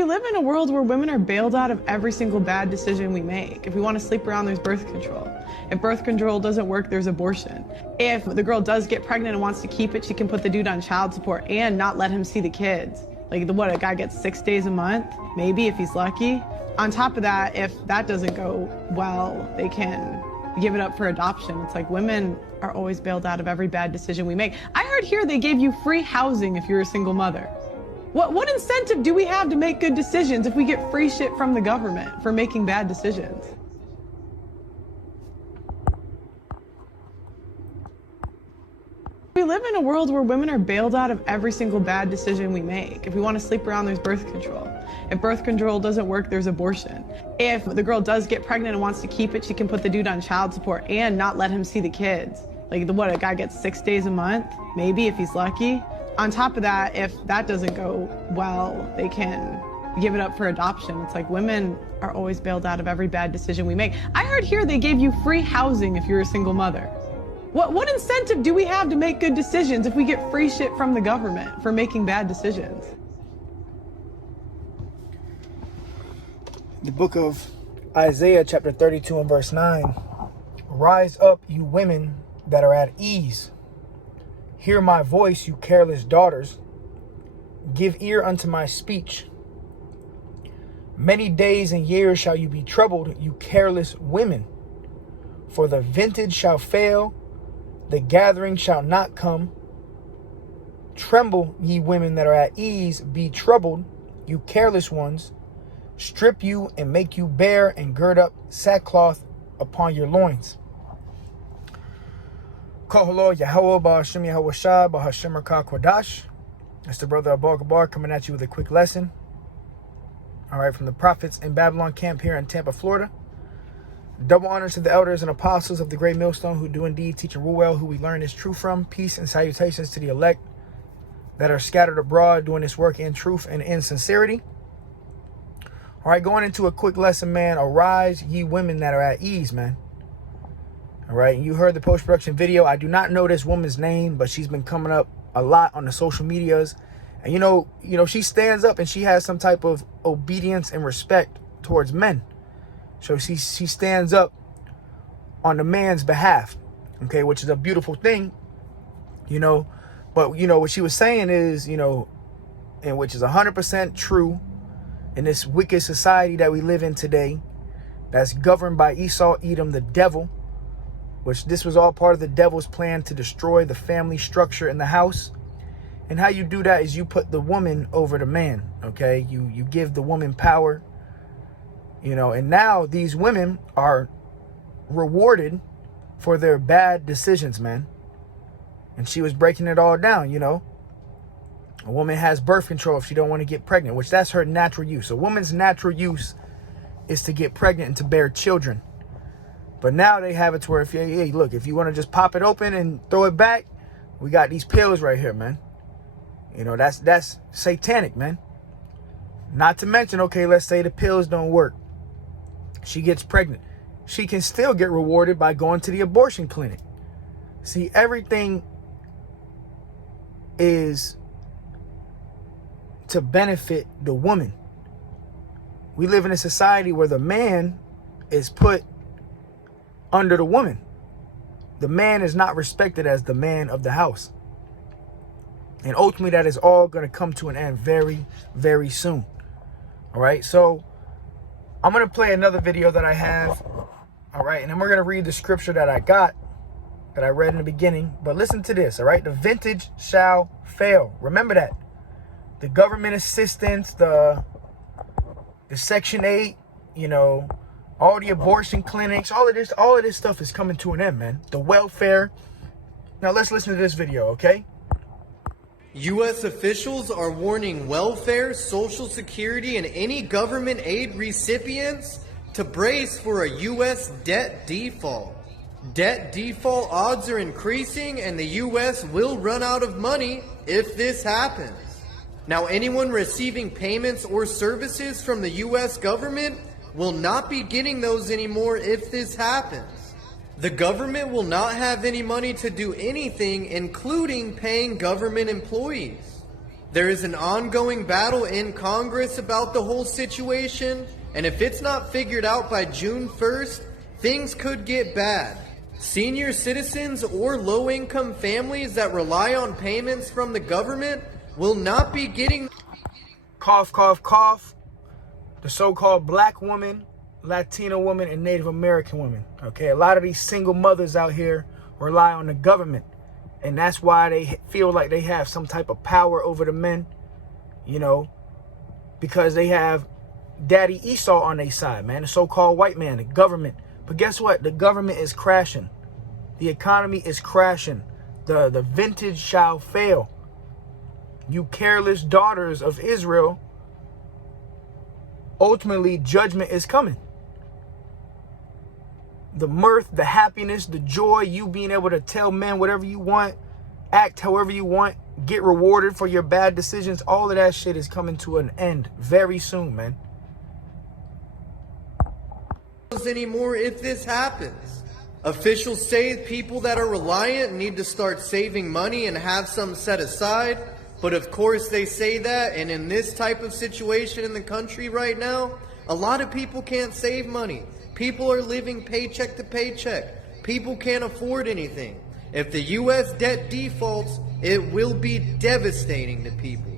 We live in a world where women are bailed out of every single bad decision we make. If we want to sleep around, there's birth control. If birth control doesn't work, there's abortion. If the girl does get pregnant and wants to keep it, she can put the dude on child support and not let him see the kids. Like, what, a guy gets 6 days a month? Maybe, if he's lucky. On top of that, if that doesn't go well, they can give it up for adoption. It's like women are always bailed out of every bad decision we make. I heard here they gave you free housing if you're a single mother. What incentive do we have to make good decisions if we get free shit from the government for making bad decisions? We live in a world where women are bailed out of every single bad decision we make. If we want to sleep around, there's birth control. If birth control doesn't work, there's abortion. If the girl does get pregnant and wants to keep it, she can put the dude on child support and not let him see the kids. Like, what, a guy gets 6 days a month? Maybe, if he's lucky. On top of that, if that doesn't go well, they can give it up for adoption. It's like women are always bailed out of every bad decision we make. I heard here they gave you free housing if you're a single mother. What incentive do we have to make good decisions if we get free shit from the government for making bad decisions? The book of Isaiah, chapter 32 and verse 9. Rise up, you women that are at ease. Hear my voice, you careless daughters. Give ear unto my speech. Many days and years shall you be troubled, you careless women. For the vintage shall fail, the gathering shall not come. Tremble, ye women that are at ease, be troubled, you careless ones. Strip you and make you bare, and gird up sackcloth upon your loins. Kahalo Yahweh Ba'Hashem Yahweh Shah Ba'Hashem Rakah Kodash. That's the brother Abba Gabar coming at you with a quick lesson. All right, from the Prophets in Babylon camp here in Tampa, Florida. Double honors to the elders and apostles of the great millstone who do indeed teach and rule well, who we learn this truth from. Peace and salutations to the elect that are scattered abroad doing this work in truth and in sincerity. All right, going into a quick lesson, man. Arise, ye women that are at ease, man. All right, you heard the post-production video. I do not know this woman's name, but she's been coming up a lot on the social medias. And, you know, she stands up and she has some type of obedience and respect towards men. So she stands up on the man's behalf, okay, which is a beautiful thing, you know. But, you know, what she was saying is, you know, and which is 100% true in this wicked society that we live in today, that's governed by Esau, Edom, the devil, which this was all part of the devil's plan to destroy the family structure in the house. And how you do that is you put the woman over the man, okay? You give the woman power, you know, and now these women are rewarded for their bad decisions, man. And she was breaking it all down, you know. A woman has birth control if she don't want to get pregnant, which that's her natural use. A woman's natural use is to get pregnant and to bear children. But now they have it to where if hey, look, if you want to just pop it open and throw it back, we got these pills right here, man. You know, that's satanic, man. Not to mention, okay, let's say the pills don't work. She gets pregnant. She can still get rewarded by going to the abortion clinic. See, everything is to benefit the woman. We live in a society where the man is put under the woman. The man is not respected as the man of the house. And ultimately, that is all going to come to an end very, very soon. All right. So I'm going to play another video that I have. All right. And then we're going to read the scripture that I got, that I read in the beginning. But listen to this. All right. The vintage shall fail. Remember that. The government assistance, the Section 8, you know, all the abortion clinics, all of this stuff is coming to an end, man. The welfare. Now let's listen to this video, okay? U.S. officials are warning welfare, Social Security, and any government aid recipients to brace for a U.S. debt default. Debt default odds are increasing, and the U.S. will run out of money if this happens. Now, anyone receiving payments or services from the U.S. government will not be getting those anymore if this happens. The government will not have any money to do anything, including paying government employees. There is an ongoing battle in Congress about the whole situation, and if it's not figured out by June 1st, things could get bad. Senior citizens or low-income families that rely on payments from the government will not be getting... Cough, cough, cough. The so-called black woman, Latino woman, and Native American women. Okay, a lot of these single mothers out here rely on the government. And that's why they feel like they have some type of power over the men, you know, because they have Daddy Esau on their side, man, the so-called white man, the government. But guess what? The government is crashing. The economy is crashing. The vintage shall fail. You careless daughters of Israel, ultimately judgment is coming. The mirth, the happiness, the joy, you being able to tell men whatever you want, act however you want, get rewarded for your bad decisions, all of that shit is coming to an end very soon, man. Anymore if this happens. Officials say people that are reliant need to start saving money and have some set aside, but of course they say that, and in this type of situation in the country right now, a lot of people can't save money. People are living paycheck to paycheck. People can't afford anything. If the U.S. debt defaults, it will be devastating to people.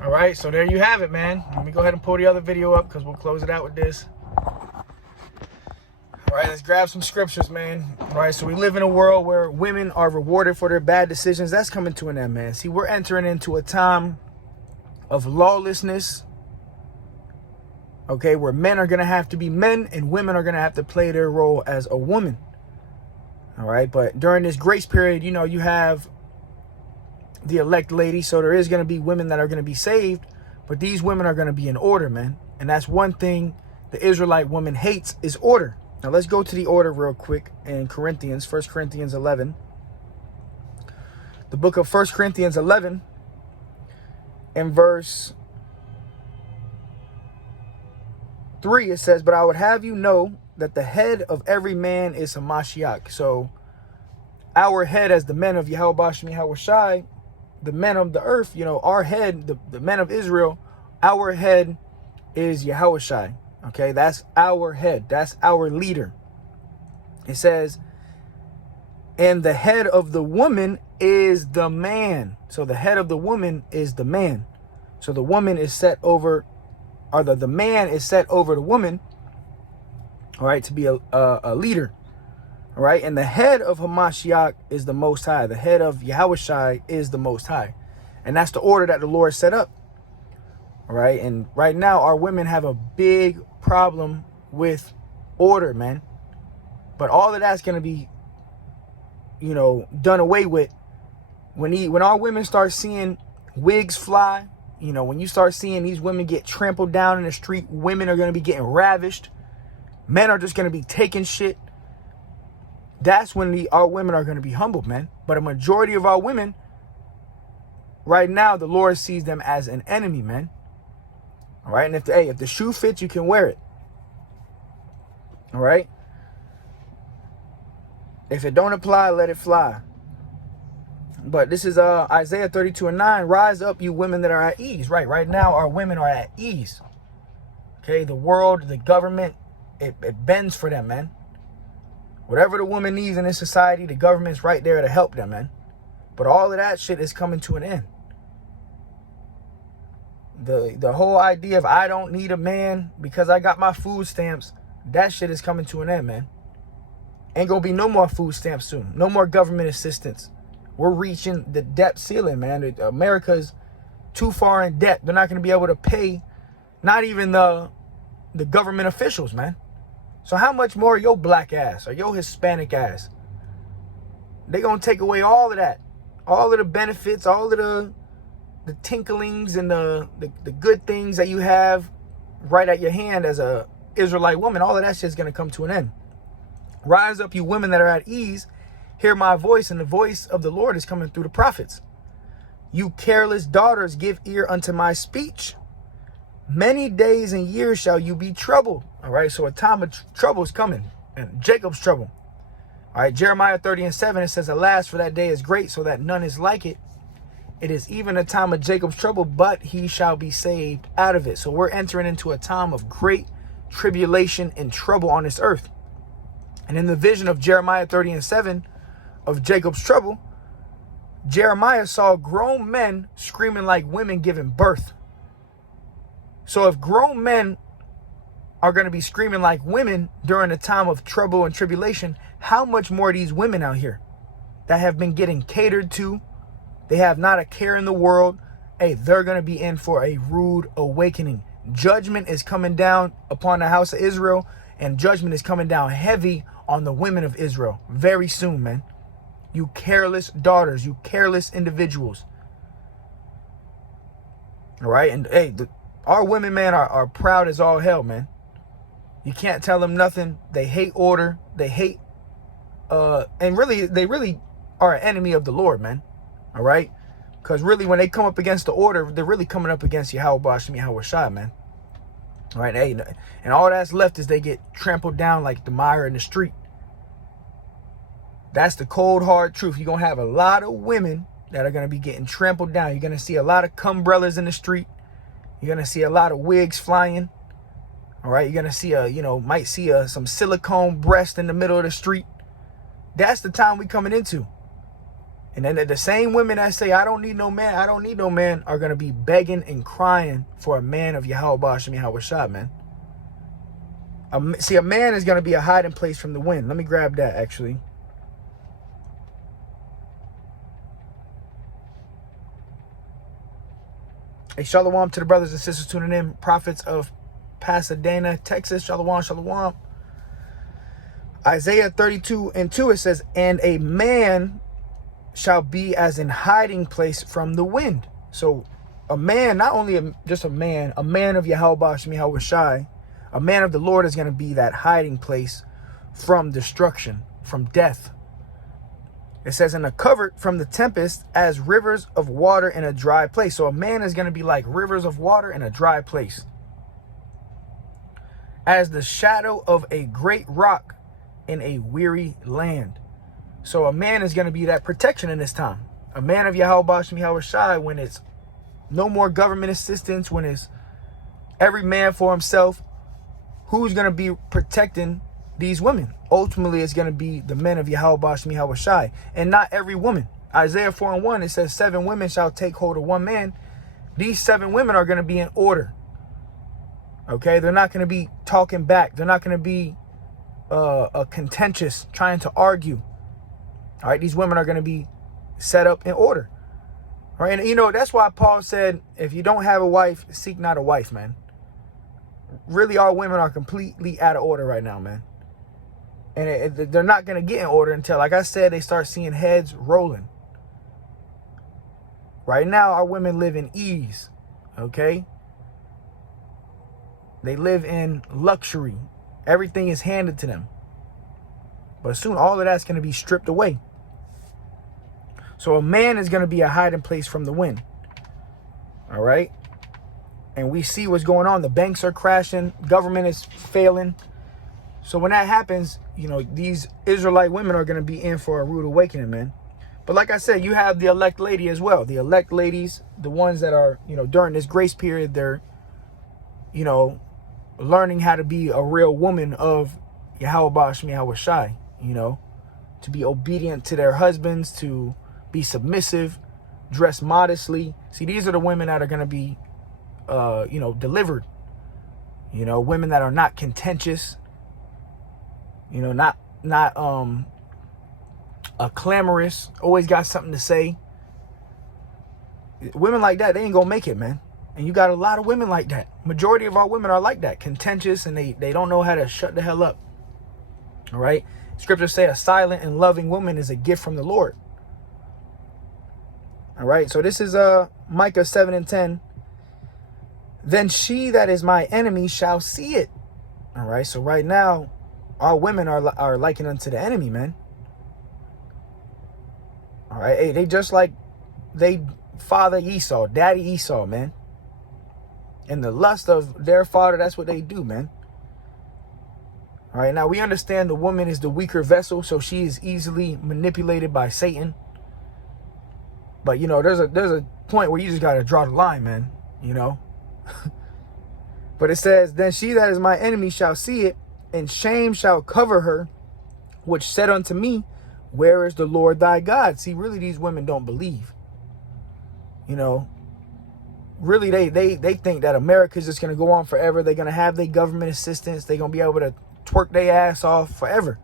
All right, so there you have it, man. Let me go ahead and pull the other video up because we'll close it out with this. All right, let's grab some scriptures, man. All right, so we live in a world where women are rewarded for their bad decisions. That's coming to an end, man. See, we're entering into a time of lawlessness, okay, where men are going to have to be men and women are going to have to play their role as a woman. All right, but during this grace period, you know, you have the elect lady, so there is going to be women that are going to be saved, but these women are going to be in order, man. And that's one thing the Israelite woman hates is order. Now let's go to the order real quick in Corinthians, 1 Corinthians 11. The book of 1 Corinthians 11 in verse 3, it says, "But I would have you know that the head of every man is Hamashiach." So our head as the men of Yahweh Bashmi Hawashai, the men of the earth, you know, our head, the men of Israel, our head is Yahushai. Okay, that's our head. That's our leader. It says, and the head of the woman is the man. So the head of the woman is the man. So the woman is set over, or the man is set over the woman, all right, to be a leader. All right, and the head of Hamashiach is the Most High. The head of Yahushai is the Most High. And that's the order that the Lord set up. All right, and right now our women have a big problem with order, man. But all of that's going to be, you know, done away with when our women start seeing wigs fly. You know, when you start seeing these women get trampled down in the street, women are going to be getting ravished. Men are just going to be taking shit. That's when our women are going to be humbled, man. But a majority of our women, right now, the Lord sees them as an enemy, man. All right, and if the shoe fits, you can wear it. All right. If it don't apply, let it fly. But this is Isaiah 32:9. Rise up, you women that are at ease. Right now, our women are at ease. Okay, the world, the government, it bends for them, man. Whatever the woman needs in this society, the government's right there to help them, man. But all of that shit is coming to an end. The whole idea of I don't need a man because I got my food stamps, that shit is coming to an end, man. Ain't gonna be no more food stamps soon. No more government assistance. We're reaching the debt ceiling, man. America's too far in debt. They're not gonna be able to pay, not even the government officials, man. So how much more your black ass or your Hispanic ass? They gonna take away all of that, all of the benefits, all of the tinklings and the good things that you have right at your hand as a Israelite woman. All of that shit's gonna come to an end. Rise up, you women that are at ease. Hear my voice, and the voice of the Lord is coming through the prophets. You careless daughters, give ear unto my speech. Many days and years shall you be troubled. All right, so a time of trouble is coming, and Jacob's trouble. All right, Jeremiah 30:7, it says, alas, for that day is great, so that none is like it. It is even a time of Jacob's trouble, but he shall be saved out of it. So we're entering into a time of great tribulation and trouble on this earth. And in the vision of Jeremiah 30:7 of Jacob's trouble, Jeremiah saw grown men screaming like women giving birth. So if grown men are going to be screaming like women during a time of trouble and tribulation, how much more these women out here that have been getting catered to? They have not a care in the world. Hey, they're going to be in for a rude awakening. Judgment is coming down upon the house of Israel, and judgment is coming down heavy on the women of Israel very soon, man. You careless daughters, you careless individuals. All right. And hey, our women, man, are proud as all hell, man. You can't tell them nothing. They hate order. They hate, and really, they really are an enemy of the Lord, man. All right. Because really, when they come up against the order, they're really coming up against Yahweh Bashim Yahweh Shai, man. All right. Hey, and all that's left is they get trampled down like the mire in the street. That's the cold, hard truth. You're going to have a lot of women that are going to be getting trampled down. You're going to see a lot of cumbrellas in the street. You're going to see a lot of wigs flying. All right. You're going to see might see some silicone breast in the middle of the street. That's the time we coming into. And then the same women that say, I don't need no man, I don't need no man, are going to be begging and crying for a man of Yahweh Bashim Yahweh Shai, man. See, a man is going to be a hiding place from the wind. Let me grab that, actually. Hey, shalom to the brothers and sisters tuning in. Prophets of Pasadena, Texas. Shalom, shalom. Isaiah 32:2, it says, and a man shall be as in hiding place from the wind. So a man, not only just a man of Yahweh Bashim Yahweh Shai, a man of the Lord is going to be that hiding place from destruction, from death. It says, and a covered from the tempest as rivers of water in a dry place. So a man is going to be like rivers of water in a dry place. As the shadow of a great rock in a weary land. So a man is going to be that protection in this time. A man of Yahweh Bashim Yahweh Shai, when it's no more government assistance, when it's every man for himself, who's going to be protecting these women? Ultimately, it's going to be the men of Yahweh Bashim Yahweh Shai, and not every woman. Isaiah 4:1, it says 7 women shall take hold of one man. These 7 women are going to be in order. Okay, they're not going to be talking back. They're not going to be contentious, trying to argue. All right, these women are going to be set up in order. All right, and that's why Paul said, if you don't have a wife, seek not a wife, man. Really, our women are completely out of order right now, man. And they're not going to get in order until, like I said, they start seeing heads rolling. Right now, our women live in ease, okay? They live in luxury. Everything is handed to them. But soon, all of that's going to be stripped away. So a man is going to be a hiding place from the wind. All right? And we see what's going on. The banks are crashing. Government is failing. So when that happens, these Israelite women are going to be in for a rude awakening, man. But like I said, you have the elect lady as well. The elect ladies, the ones that are, during this grace period, they're, learning how to be a real woman of Yahweh Bashim Yahweh Shai, to be obedient to their husbands, to be submissive, dress modestly. See, these are the women that are going to be, delivered. Women that are not contentious, not clamorous, always got something to say. Women like that, they ain't gonna make it, man. And you got a lot of women like that. Majority of our women are like that, contentious, and they don't know how to shut the hell up. All right. Scriptures say a silent and loving woman is a gift from the Lord. All right. So this is Micah 7:10. Then she that is my enemy shall see it. All right. So right now, our women are likened unto the enemy, man. All right. Hey, they just like they father Esau, daddy Esau, man. And the lust of their father, that's what they do, man. All right. Now we understand the woman is the weaker vessel, so she is easily manipulated by Satan. But, you know, there's a point where you just got to draw the line, man, you know. But it says, then she that is my enemy shall see it, and shame shall cover her, which said unto me, where is the Lord thy God? See, really, these women don't believe. You know, really, they think that America's just going to go on forever. They're going to have their government assistance. They're going to be able to twerk their ass off forever.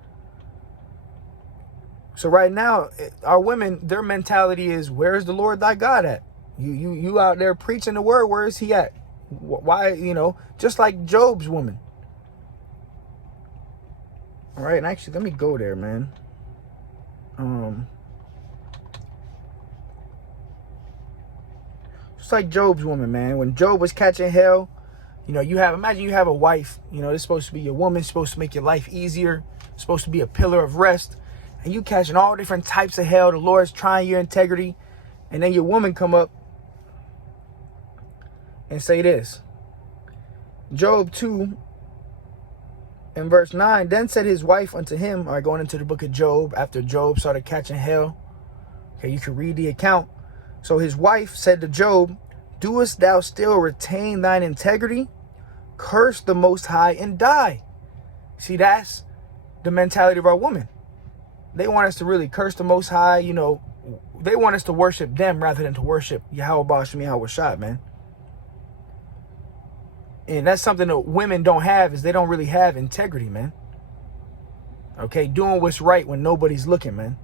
So right now, our women, their mentality is, where is the Lord thy God at? You out there preaching the word, where is he at? Why, you know, just like Job's woman. All right, and actually, let me go there, man. Just like Job's woman, man. When Job was catching hell, you know, imagine you have a wife, you know, this is supposed to be your woman, supposed to make your life easier, supposed to be a pillar of rest, and you catching all different types of hell. The Lord's trying your integrity, and then your woman come up and say this. Job 2 and verse 9, then said his wife unto him, all right, going into the book of Job, after Job started catching hell. Okay, you can read the account. So his wife said to Job, doest thou still retain thine integrity? Curse the Most High and die. See, that's the mentality of our women. They want us to really curse the Most High. You know, they want us to worship them rather than to worship Yahweh Ba'Shem Yahweh Shad, man. And that's something that women don't have, is they don't really have integrity, man. Okay, doing what's right when nobody's looking, man.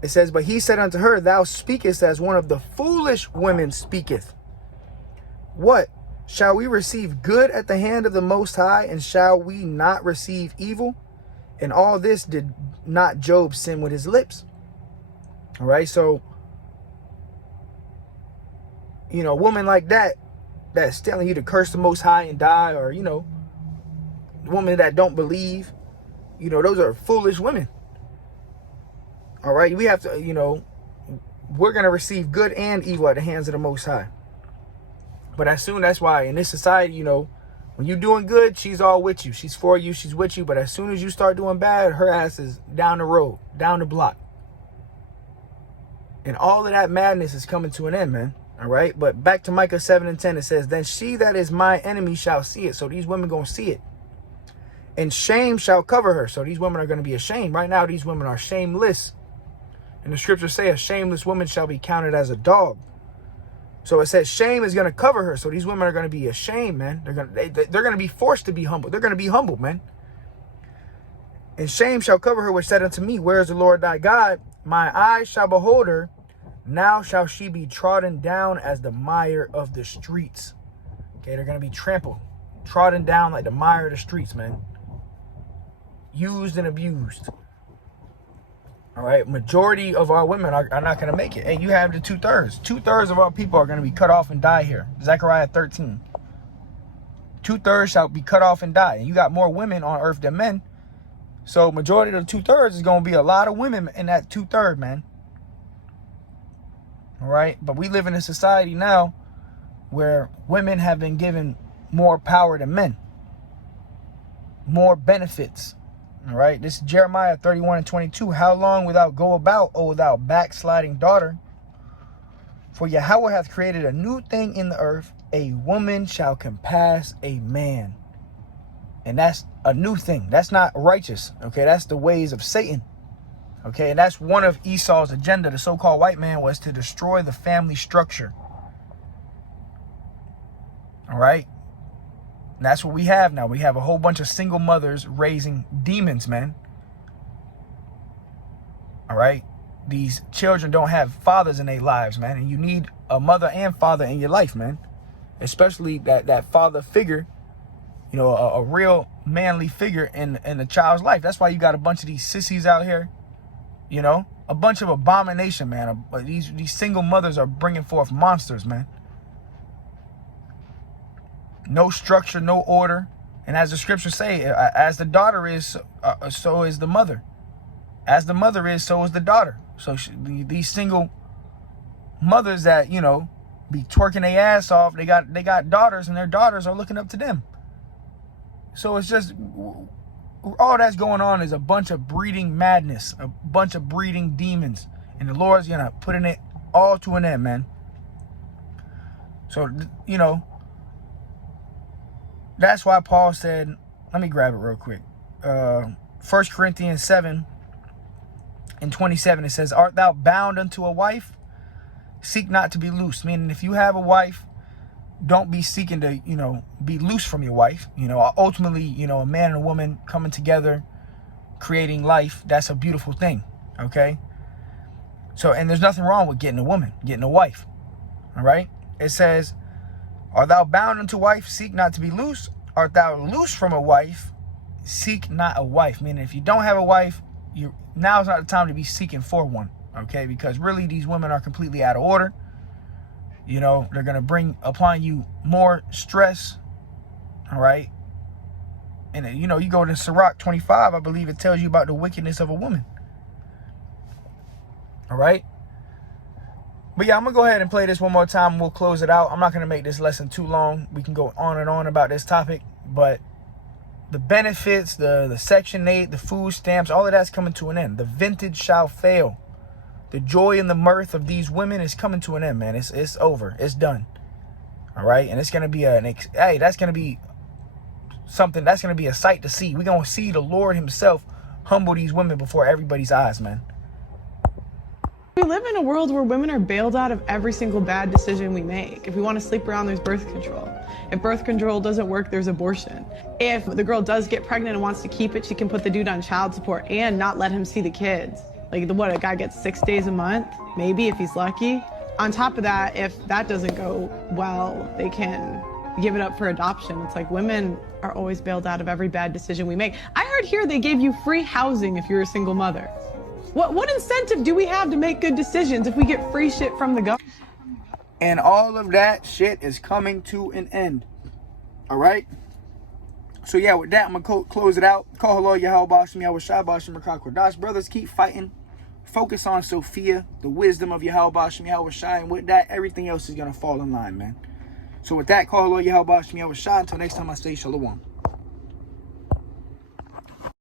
It says, but he said unto her, thou speakest as one of the foolish women speaketh. What? Shall we receive good at the hand of the Most High, and shall we not receive evil? And all this did not Job sin with his lips. All right, so, you know, a woman like that, that's telling you to curse the Most High and die, or, you know, women that don't believe, you know, those are foolish women. All right, we have to, you know, we're going to receive good and evil at the hands of the Most High. But that's why in this society, you know, when you're doing good, she's all with you. She's for you. She's with you. But as soon as you start doing bad, her ass is down the road, down the block. And all of that madness is coming to an end, man. All right. But back to Micah 7 and 10, it says, then she that is my enemy shall see it. So these women going to see it. And shame shall cover her. So these women are going to be ashamed. Right now, these women are shameless. And the scriptures say a shameless woman shall be counted as a dog. So it says shame is going to cover her. So these women are going to be ashamed, man. They're going to be forced to be humble. They're going to be humble, man. And shame shall cover her, which said unto me, where is the Lord thy God? My eyes shall behold her. Now shall she be trodden down as the mire of the streets. Okay, they're going to be trampled, trodden down like the mire of the streets, man. Used and abused. All right, majority of our women are not going to make it. And you have the 2/3. 2/3 of our people are going to be cut off and die here. Zechariah 13. 2/3 shall be cut off and die. And you got more women on earth than men. So majority of the 2/3 is going to be a lot of women in that 2/3, man. All right, but we live in a society now where women have been given more power than men. More benefits. All right, this is Jeremiah 31 and 22. How long wilt thou go about, O thou backsliding daughter? For Yahweh hath created a new thing in the earth. A woman shall compass a man. And that's a new thing. That's not righteous. Okay, that's the ways of Satan. Okay, and that's one of Esau's agenda. The so-called white man was to destroy the family structure. All right. And that's what we have now. We have a whole bunch of single mothers raising demons, man. All right. These children don't have fathers in their lives, man. And you need a mother and father in your life, man. Especially that father figure, you know, a real manly figure in the child's life. That's why you got a bunch of these sissies out here, you know, a bunch of abomination, man. These single mothers are bringing forth monsters, man. No structure, no order. And as the scriptures say, as the daughter is, so is the mother. As the mother is, so is the daughter. So these single mothers that, you know, be twerking their ass off, they got daughters, and their daughters are looking up to them. So it's just, all that's going on is a bunch of breeding madness, a bunch of breeding demons. And the Lord's going to put in it all to an end, man. So, you know, that's why Paul said, let me grab it real quick. 1 Corinthians 7:27, it says, art thou bound unto a wife? Seek not to be loose. Meaning, if you have a wife, don't be seeking to, you know, be loose from your wife. You know, ultimately, you know, a man and a woman coming together, creating life, that's a beautiful thing, okay? So, and there's nothing wrong with getting a woman, getting a wife, all right? It says, art thou bound unto a wife? Seek not to be loose. Art thou loose from a wife? Seek not a wife. Meaning, if you don't have a wife, now's not the time to be seeking for one, okay? Because really, these women are completely out of order. You know, they're going to bring upon you more stress, all right? And, you know, you go to Sirach 25, I believe it tells you about the wickedness of a woman. All right? But yeah, I'm going to go ahead and play this one more time and we'll close it out. I'm not going to make this lesson too long. We can go on and on about this topic, but the benefits, the Section 8, the food stamps, all of that's coming to an end. The vintage shall fail. The joy and the mirth of these women is coming to an end, man. It's over. It's done. All right? And it's going to be that's going to be something, that's going to be a sight to see. We're going to see the Lord himself humble these women before everybody's eyes, man. We live in a world where women are bailed out of every single bad decision we make. If we want to sleep around, there's birth control. If birth control doesn't work, there's abortion. If the girl does get pregnant and wants to keep it, she can put the dude on child support and not let him see the kids. Like, a guy gets 6 days a month, maybe, if he's lucky. On top of that, if that doesn't go well, they can give it up for adoption. It's like women are always bailed out of every bad decision we make. I heard here they gave you free housing if you're a single mother. What incentive do we have to make good decisions if we get free shit from the government? And all of that shit is coming to an end. All right? So yeah, with that, I'm going to close it out. Call hello, Yahweh Bashim, Yahweh Shai Bashim, Rakakwadash. Brothers, keep fighting. Focus on Sophia, the wisdom of Yahweh Bashim, Yahweh Shai. And with that, everything else is going to fall in line, man. So with that, call hello, Yahweh Bashim, Yahweh Shai. Until next time, I say shalom.